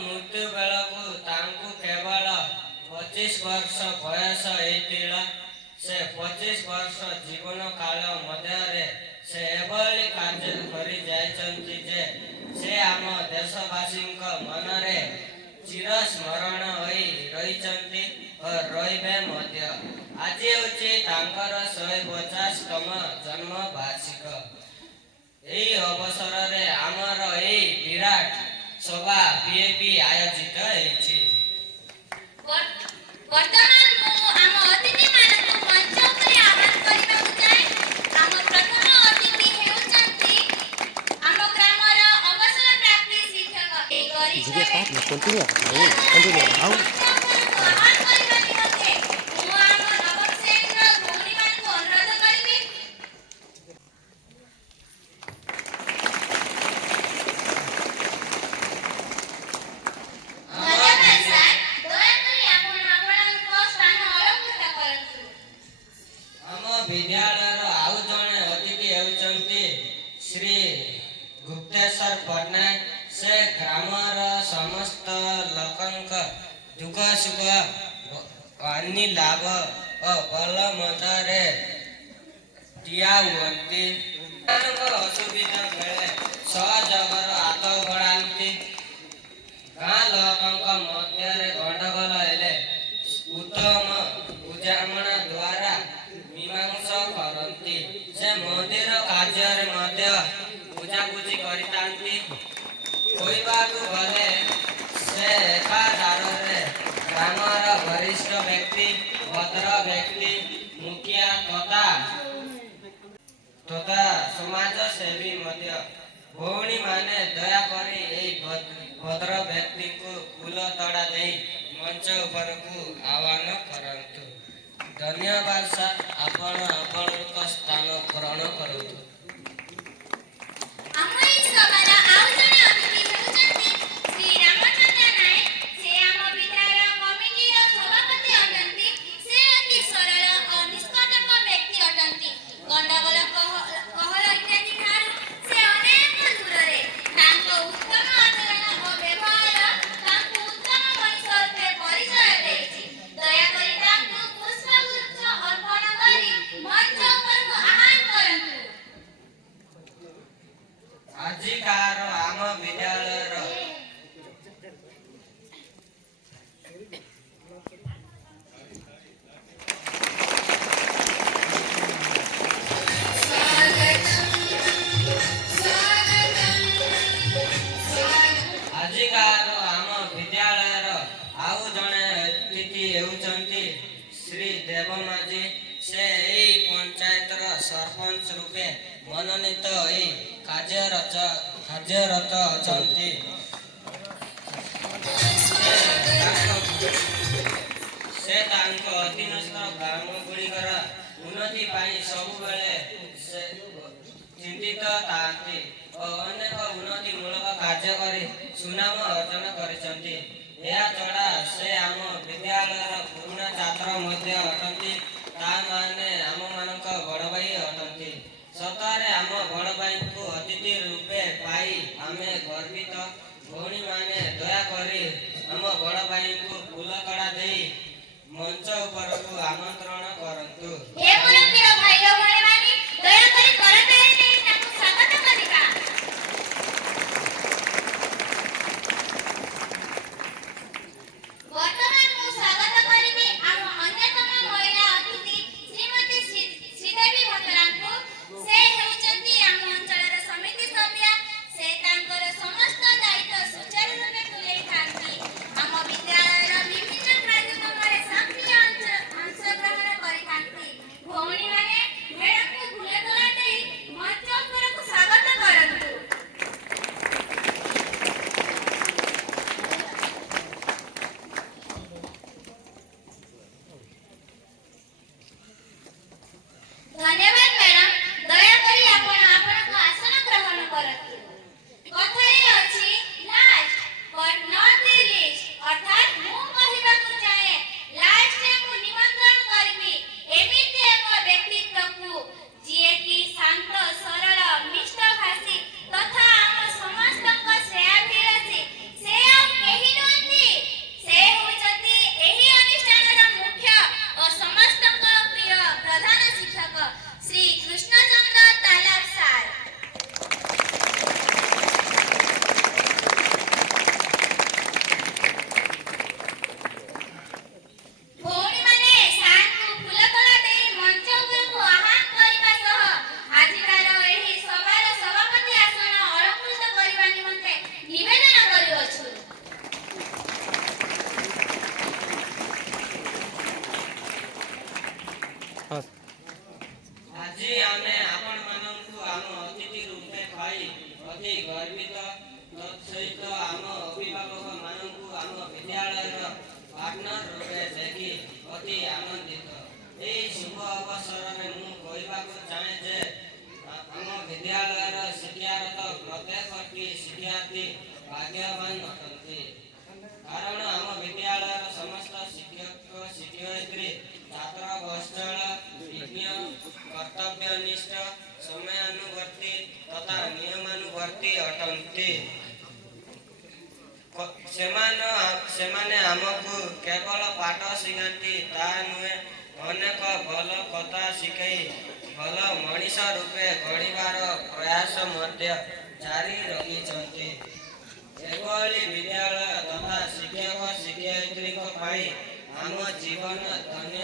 मृत्यु बेलू तांकु केवल 25 वर्ष बयस होइतिला। से 25 वर्ष जीवन काल मध्य से एभली कार्य करि जाइछन्ति जे से आम देशवासी मनरे चिरस्मरण होई रहिछन्ति और रहिबे मध्य। आज होछि तांकर 150तम जन्म वार्षिक। एई अवसर रे आमर एई विराट सभा पीएपी आयोजित होइछि। वर्तमान मु आम अतिथि मानक मंच उपरे आह्वान करिबाकु चाहे। आम प्रथम अतिथि हेउचन्ति आम ग्रामर अवसर प्राप्ति शिक्षक विद्यालय आउ जने अतिथि हेउचन्ति श्री गुप्तेश्वर पटनायक। से ग्रामर समस्त लोकंक दुख सुख अन्य लाभ और भल मदरे दिया हुअन्ति। असुविधा बेले सहयोगर हाथ बढ़ाती। गाँ लोकंक मध्य गंडगोल हेले उत्तम बुझामणा द्वारा मीमांसा करती। से मंदिर कार्य मध्य बुझाबुझी करितांती। कहबाकू गले से एकाधारे ग्रामर वरिष्ठ व्यक्ति भद्र व्यक्ति मुखिया तथा समाज सेवी मध्य भौणी माने दया करी एई भद्र व्यक्ति को फूल तड़ा दे मंच ऊपर को आह्वान करंतु। धन्यवाद सर। आपण स्थान ग्रहण करंतु। आजिकार आम विद्यालय आउ जने अतिथि हेउचन्ति श्री देवमाझी। से एई पंचायतर सरपंच रूपे मनोनीत होई कार्यरत अछन्ति। से तांको अधीनस्थ ग्राम गुड़िकर उन्नति पाई सबुबेले चिंतित थांती और अनेक उन्नतिमूलक कार्य करी सुनाम अर्जन करिसंति। या छड़ा से आम विद्यालय पुराना छात्र मध्य अटंती। ता माने आम मानक बड़ भाई अटंती। सतरे आम बड़ भाई को अतिथि रूपे पाई आमे गर्वित। भौणी माने दया करी आम बड़ भाई को फूल कड़ा दे मंच ऊपर को आमंत्रण करंतु। हे मोर प्रिय भाई ओ भौणी माने दया करी करताई ने ताकू स्वागत करिबा। वर्तमान मु स्वागत करिबी आम अन्यतम महिला अतिथि श्रीमती श्रीदेवी भट्टराजको। से हेउचन्ति आम अंचलर समिति सभ्य। से तांकर समस्त दायित्व सुचारू रूपे तुले थांती। आम विद्यालयर विभिन्न कार्यक्रम रे सक्रिय अंशग्रहण करिथांती। भौणी माने ଆଜି ଆମେ ଆପଣମାନଙ୍କୁ ଆମ ଅତିଥି ରୂପେ ପାଇ ଅତି ଗର୍ବିତ। ତତ୍ସହିତ ଆମ ଅଭିଭାବକମାନଙ୍କୁ ଆମ ବିଦ୍ୟାଳୟର ପାର୍ଟନର ରୂପେ ଦେଖି ଅତି ଆନନ୍ଦିତ। ଏହି ଶୁଭ ଅବସରରେ ମୁଁ କହିବାକୁ ଚାହେଁ ଯେ ଆମ ବିଦ୍ୟାଳୟର ଶିକ୍ଷାରତ ପ୍ରତ୍ୟେକଟି ଶିକ୍ଷାର୍ଥୀ ଭାଗ୍ୟବାନ ଅଟନ୍ତି। କାରଣ ଆମ ବିଦ୍ୟାଳୟର ସମସ୍ତ ଶିକ୍ଷକ ଶିକ୍ଷୟିତ୍ରୀ ଛାତ୍ରବତ୍ସଳ, ବିଜ୍ଞ, କର୍ତ୍ତବ୍ୟନିଷ୍ଠ, ସମୟାନୁବର୍ତ୍ତୀ ତଥା ନିୟମାନୁବର୍ତ୍ତୀ ଅଟନ୍ତି। ସେମାନେ ଆମକୁ କେବଳ ପାଠ ଶିଖାନ୍ତି ତାହା ନୁହେଁ, ଅନେକ ଭଲ କଥା ଶିଖାଇ ଭଲ ମଣିଷ ରୂପେ ଗଢ଼ିବାର ପ୍ରୟାସ ମଧ୍ୟ ଜାରି ରଖିଛନ୍ତି। ଏଭଳି ବିଦ୍ୟାଳୟ ତଥା ଶିକ୍ଷକ ଶିକ୍ଷୟିତ୍ରୀଙ୍କ ପାଇଁ ଆମ ଜୀବନ ଧନ୍ୟ